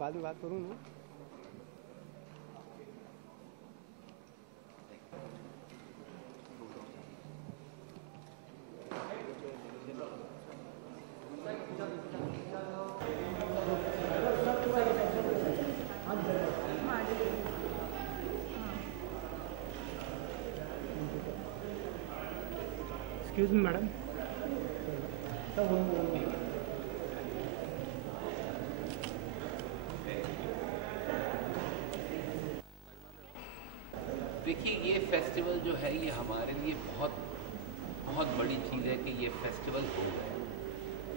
बाद में बात करूँ ना। Excuse me madam. देखिए, ये फेस्टिवल जो है ये हमारे लिए बहुत बहुत बड़ी चीज़ है कि ये फेस्टिवल हो रहा है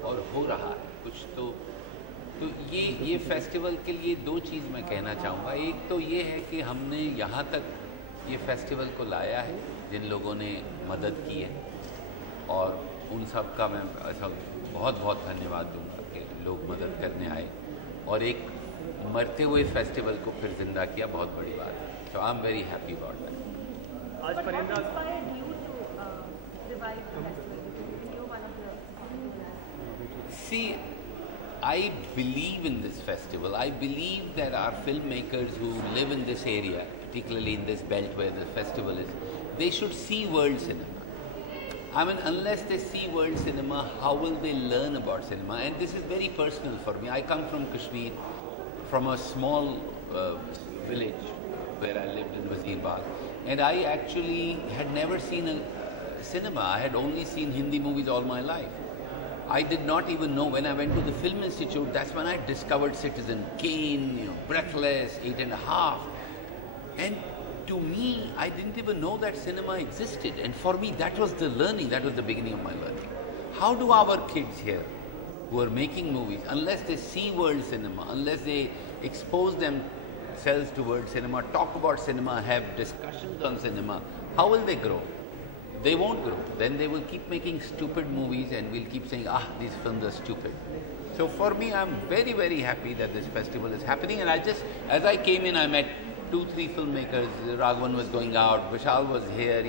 और हो रहा है कुछ तो ये फेस्टिवल के लिए दो चीज़ मैं कहना चाहूँगा। एक तो ये है कि हमने यहाँ तक ये फेस्टिवल को लाया है, जिन लोगों ने मदद की है, और उन सब का मैं ऐसा बहुत बहुत धन्यवाद दूंगा कि लोग मदद करने आए और एक मरते हुए फेस्टिवल को फिर जिंदा किया। बहुत बड़ी बात है। So I'm very happy about that. But what inspired you to revive the festival? Because you're one of the See, I believe in this festival. I believe that our filmmakers who live in this area, particularly in this belt where the festival is, they should see world cinema. I mean, unless they see world cinema, how will they learn about cinema? And this is very personal for me. I come from Kashmir, from a small village where I lived in Wazir Bagh, and I actually had never seen a cinema. I had only seen Hindi movies all my life. I did not even know, when I went to the Film Institute, that's when I discovered Citizen Kane, Breathless, 8½. And to me, I didn't even know that cinema existed. And for me, that was the learning, that was the beginning of my learning. How do our kids here, who are making movies, unless they see world cinema, unless they expose themselves to world cinema, talk about cinema, have discussions on cinema, how will they grow? They won't grow. Then they will keep making stupid movies and we'll keep saying, these films are stupid. So for me, I'm very, very happy that this festival is happening. And as I came in, I met 2-3 filmmakers. Raghavan was going out, Vishal was here,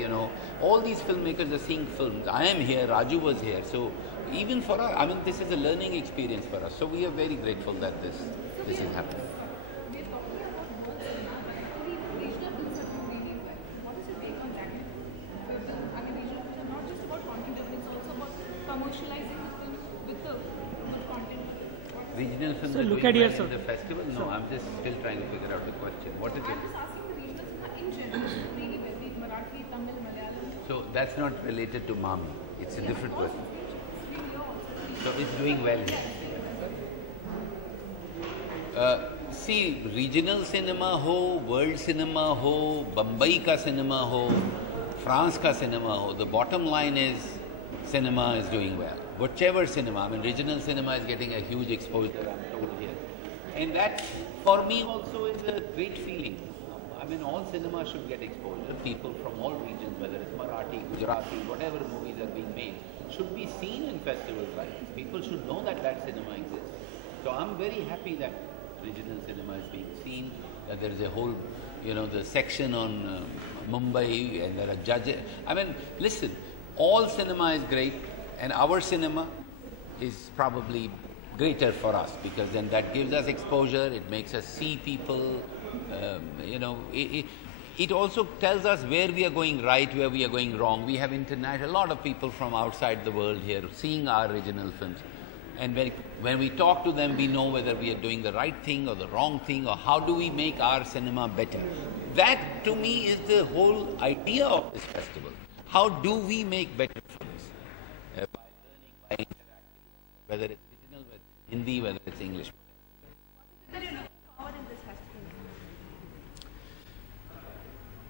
all these filmmakers are seeing films. I am here, Raju was here. So even for us, I mean, this is a learning experience for us. So we are very grateful that this is happening. Regional films are doing well in the festival? No, I'm just still trying to figure out the question. What is it? I'm just asking the regional cinema in general, really well, be it Marathi, Tamil, Malayalam. So that's not related to Mami. It's a different question. So it's doing well. See, regional cinema ho, world cinema ho, Bombay ka cinema ho, France ka cinema ho, the bottom line is cinema is doing well. Whichever cinema, I mean, regional cinema is getting a huge exposure, I'm told here. And that, for me also, is a great feeling. I mean, all cinema should get exposure. People from all regions, whether it's Marathi, Gujarati, whatever movies are being made, should be seen in festivals like this. People should know that cinema exists. So I'm very happy that regional cinema is being seen, that there is a whole, the section on Mumbai, and there are judges. I mean, listen, all cinema is great. And our cinema is probably greater for us because then that gives us exposure, it makes us see people, it also tells us where we are going right, where we are going wrong. We have a lot of people from outside the world here seeing our regional films. And when we talk to them, we know whether we are doing the right thing or the wrong thing, or how do we make our cinema better. That, to me, is the whole idea of this festival. How do we make better films? By learning, by interacting, whether it's regional, whether it's Hindi, whether it's English. What are you looking forward in this festival?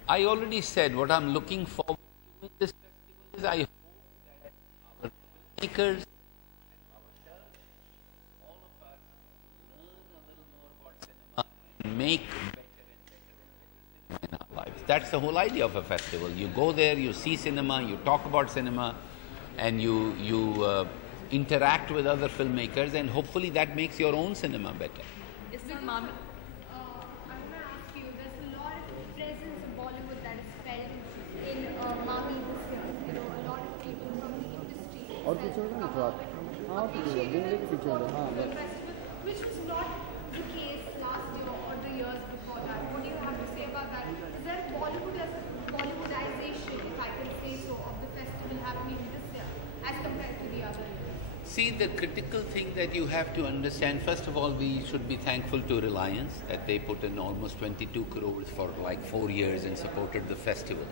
I already said what I'm looking forward to in this festival is I hope that our filmmakers and ourselves, all of us, learn a little more about cinema and make better and better and better cinema in our lives. That's the whole idea of a festival. You go there, you see cinema, you talk about cinema, and you interact with other filmmakers, and hopefully that makes your own cinema better. Is there Mami? I'm going to ask you, there's a lot of presence of Bollywood that is felt in Mami this year. A lot of people from the industry और पीछे होगा ना थोड़ा, हाँ पीछे, घूमने के पीछे होगा, हाँ बस. which was not the case See, the critical thing that you have to understand, first of all, we should be thankful to Reliance that they put in almost 22 crores for like 4 years and supported the festival.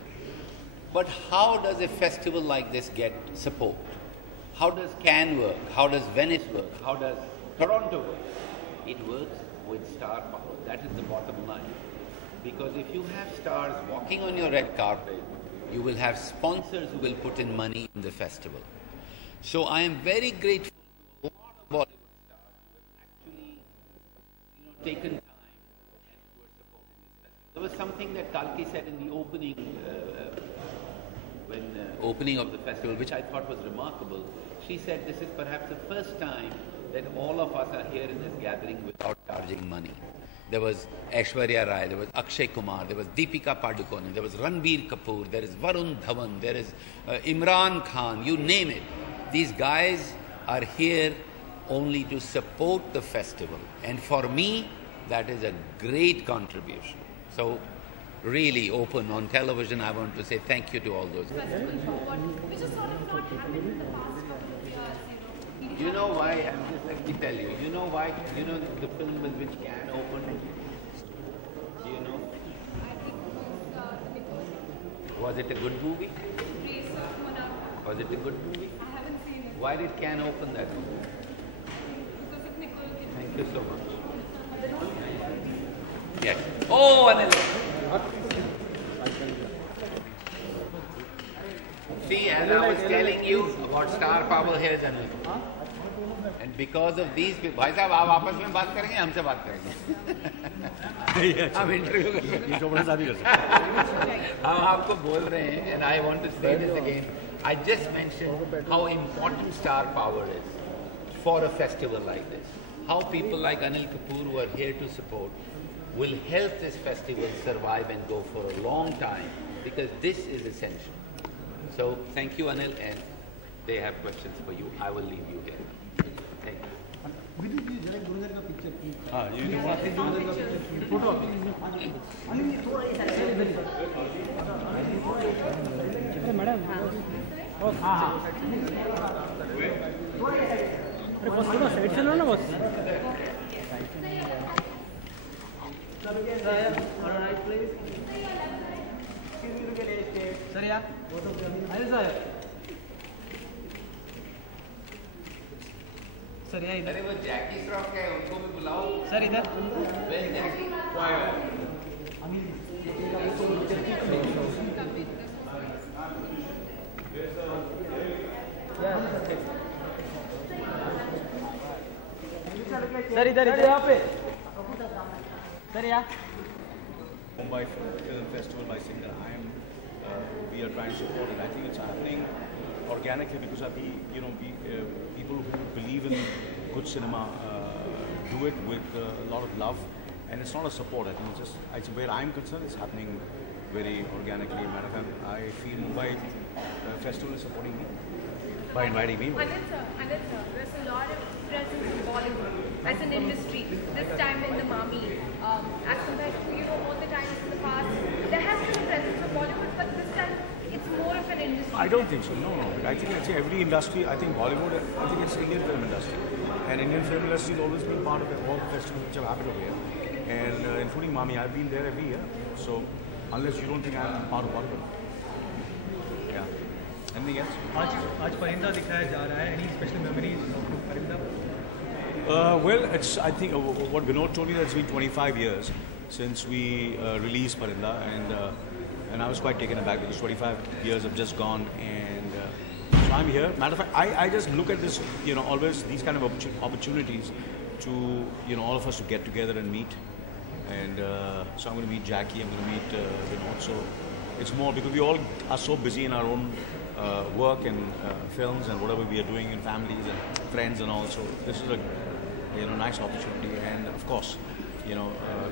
But how does a festival like this get support? How does Cannes work? How does Venice work? How does Toronto work? It works with star power. That is the bottom line. Because if you have stars walking on your red carpet, you will have sponsors who will put in money in the festival. So I am very grateful to a lot of Bollywood stars who have actually taken time and who are supporting this festival. There was something that Kalki said in the opening of the festival, which I thought was remarkable. She said this is perhaps the first time that all of us are here in this gathering without charging money. There was Aishwarya Rai, there was Akshay Kumar, there was Deepika Padukone, there was Ranbir Kapoor, there is Varun Dhawan, there is Imran Khan, you name it. These guys are here only to support the festival. And for me, that is a great contribution. So, really open on television, I want to say thank you to all those guys. Which is sort of not happened in the past couple of years, You know why? Let me tell you. You know why? You know the film with which Cannes opened? Do you know? I think it was the Nicole Was it a good movie? Race of Monarch. Was it a good movie? I haven't seen it Why did Cannes open that movie? because of Nicole Kidman. Thank you so much. Yes. Oh, Anil. See, as I was telling you about star power, here is Anil. And because of these people, भाई साहब आप आपस में बात करेंगे हमसे बात करेंगे हम इंटरव्यू कर सकते हैं हम आपको बोल रहे हैं and I want to say this again. I just mentioned how important star power is for a festival like this. How people like Anil Kapoor who are here to support will help this festival survive and go for a long time because this is essential. So thank you Anil and they have questions for you. I will leave you here. Thank you. Madam अरे बस थोड़ा side से लो ना बस sir यार sir यार इधर अरे वो जैकी श्रॉफ है उनको भी बुलाओ सर इधर वेल जैकी सर इधर इधर यहाँ पे सर यहाँ Mumbai Film Festival by Singer. We are trying to support it. I think it's happening organically because people who believe in good cinema do it with a lot of love, and it's not a support. I think it's where I'm concerned, it's happening very organically. Matter of fact, I feel Mumbai Festival is supporting me by inviting me. Anil sir, there's a lot of presence in Bollywood as an industry. This time in the Mami, as compared to all the times in the past, there has been a presence of Bollywood, but this time it's more of an industry. I don't think so. No. I think every industry. I think Bollywood. I think it's Indian film industry, and Indian film industry has always been part of all the festivals which have happened over here, and including Mami. I've been there every year. So unless you don't think I'm part of Bollywood, yeah. Anything else? आज परिंदा दिखाया जा रहा है any special memories of परिंदा Well, I think what Vinod told me that it's been 25 years since we released Parinda, and I was quite taken aback because 25 years have just gone, and so I'm here. Matter of fact, I just look at this, always these kind of opportunities to, all of us to get together and meet, and so I'm going to meet Jackie, I'm going to meet Vinod, so it's more because we all are so busy in our own work and films and whatever we are doing in families and friends and all, so this is a nice opportunity, and of course,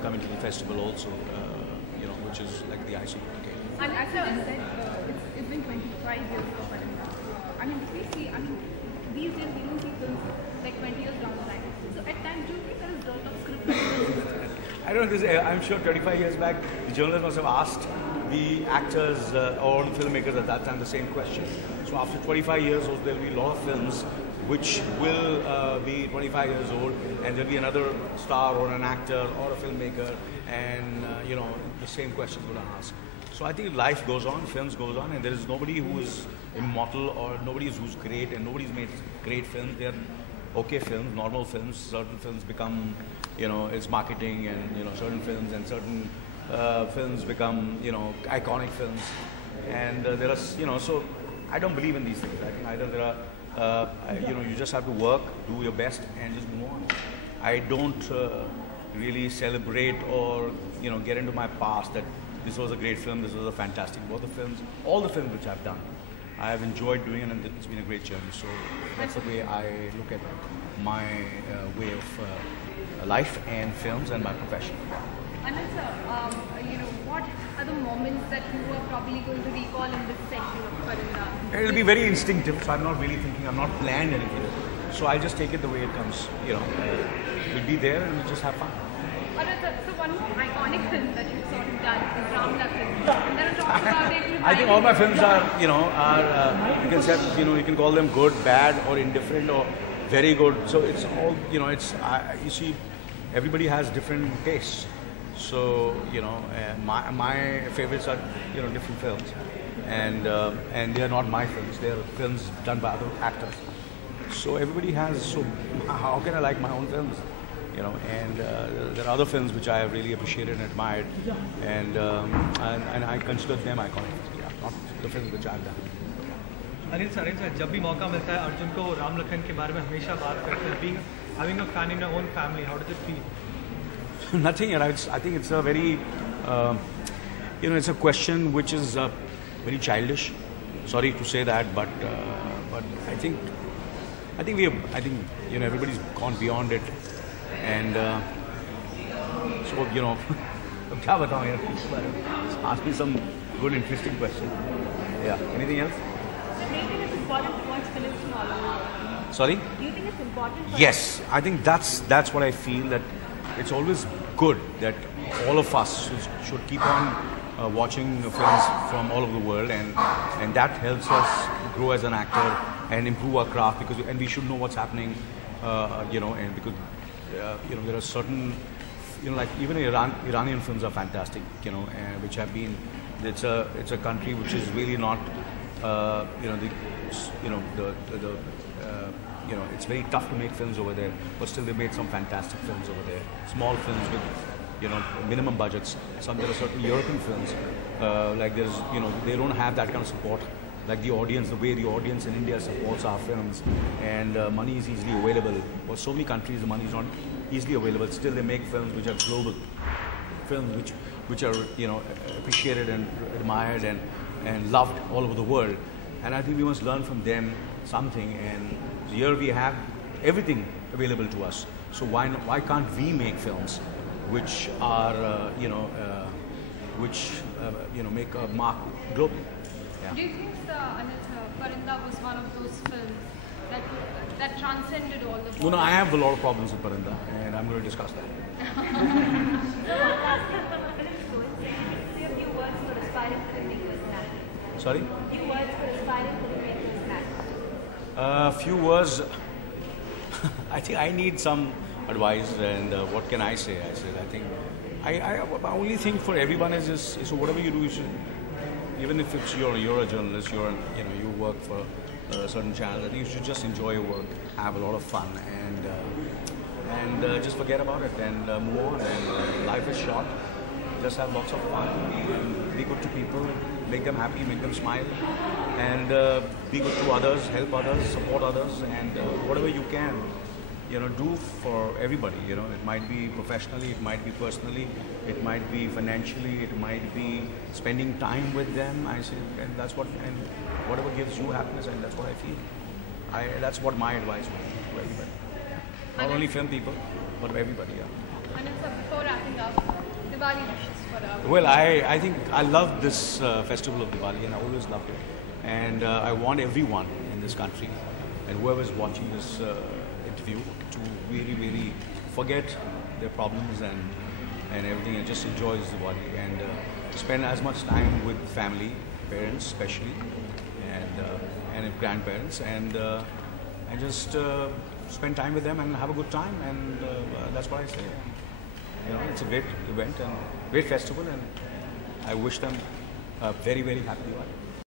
coming to the festival also, which is like the icing on the cake. And as I said, it's been 25 years for Parinda. I mean, we see, these days we don't see films like 20 years down the line. So at times, do you think there is a lot of script writing? I don't know, I'm sure 25 years back, the journalists must have asked the actors or the filmmakers at that time the same question. So after 25 years, there will be a lot of films which will be 25 years old, and there'll be another star or an actor or a filmmaker, and the same questions will ask. So I think life goes on, films goes on, and there is nobody who is immortal or nobody who's great, and nobody's made great films. They're okay films, normal films. Certain films become, it's marketing, and certain films and certain films become, iconic films, and there are, so I don't believe in these things. I think either there are, you just have to work, do your best, and just move on. I don't really celebrate or get into my past that this was a great film, this was a fantastic. All the films which I've done, I have enjoyed doing it, and it's been a great journey. So that's the way I look at my way of life and films and my profession. Anand sir, what are the moments that you are probably going to recall in this set of Parinda? It'll be very instinctive, so I'm not really thinking, I'm not planned anything. So I'll just take it the way it comes. We'll be there and we'll just have fun. Anand sir, so one more iconic film that you've sort of done is Ram Lakhan. There are talks about it. I think all my films are, you can say, you can call them good, bad, or indifferent, or very good. So it's all, you see, everybody has different tastes. So my favorites are different films, and they are not my films. They are films done by other actors. So everybody has. So how can I like my own films? And there are other films which I have really appreciated and admired, and I consider them iconic. Yeah, not the films which I've done. Anil sir जब भी मौका मिलता है अर्जुन को राम लखन के बारे में हमेशा बात करते हैं. Having a fan in your own family, how does it feel? Nothing. I think it's a very, it's a question which is very childish. Sorry to say that, but I think everybody's gone beyond it, and so क्या बताऊँ यार? Ask me some good, interesting question. Yeah. Anything else? So do you think it's important to watch films from all over? Sorry? Do you think it's important? Yes, I think that's what I feel, that it's always good that all of us should keep on watching films from all over the world, and that helps us grow as an actor and improve our craft, and we should know what's happening, and because there are certain, like even Iranian films are fantastic, which have been, it's a country which is really not, it's very tough to make films over there, but still they made some fantastic films over there. Small films with, minimum budgets. There are certain European films, like they don't have that kind of support, like the way the audience in India supports our films, and money is easily available. For so many countries, the money is not easily available. Still, they make films which are global, films which are appreciated and admired and loved all over the world. And I think we must learn from them something. And here we have everything available to us. So why can't we make films which are make a mark globally? Yeah. Do you think Parinda was one of those films that transcended all the borders? No, I have a lot of problems with Parinda, and I'm going to discuss that. A few words for aspiring filmmakers now. Sorry? Few words for aspiring filmmakers now. Few words. I think I need some advice, and what can I say? I think my only thing for everyone is so whatever you do, you should, even if it's you're a journalist, you work for a certain channel, I think you should just enjoy your work, have a lot of fun, and just forget about it and move on. And life is short. Just have lots of fun, be good to people, make them happy, make them smile, and be good to others, help others, support others, and whatever you can, do for everybody. It might be professionally, it might be personally, it might be financially, it might be spending time with them. I say, and that's what, and whatever gives you happiness, and that's what I feel. That's what my advice would be to everybody. Not only film people, but everybody. Yeah. And so before wrapping up, Diwali wishes for our... Well, I think I love this festival of Diwali, and I always loved it. And I want everyone in this country, and whoever's watching this interview, to really, really forget their problems and everything, and just enjoy this Diwali, and spend as much time with family, parents especially, and grandparents, and and just spend time with them and have a good time, and that's what I say. You know, it's a great event and great festival, and I wish them a very, very happy Diwali.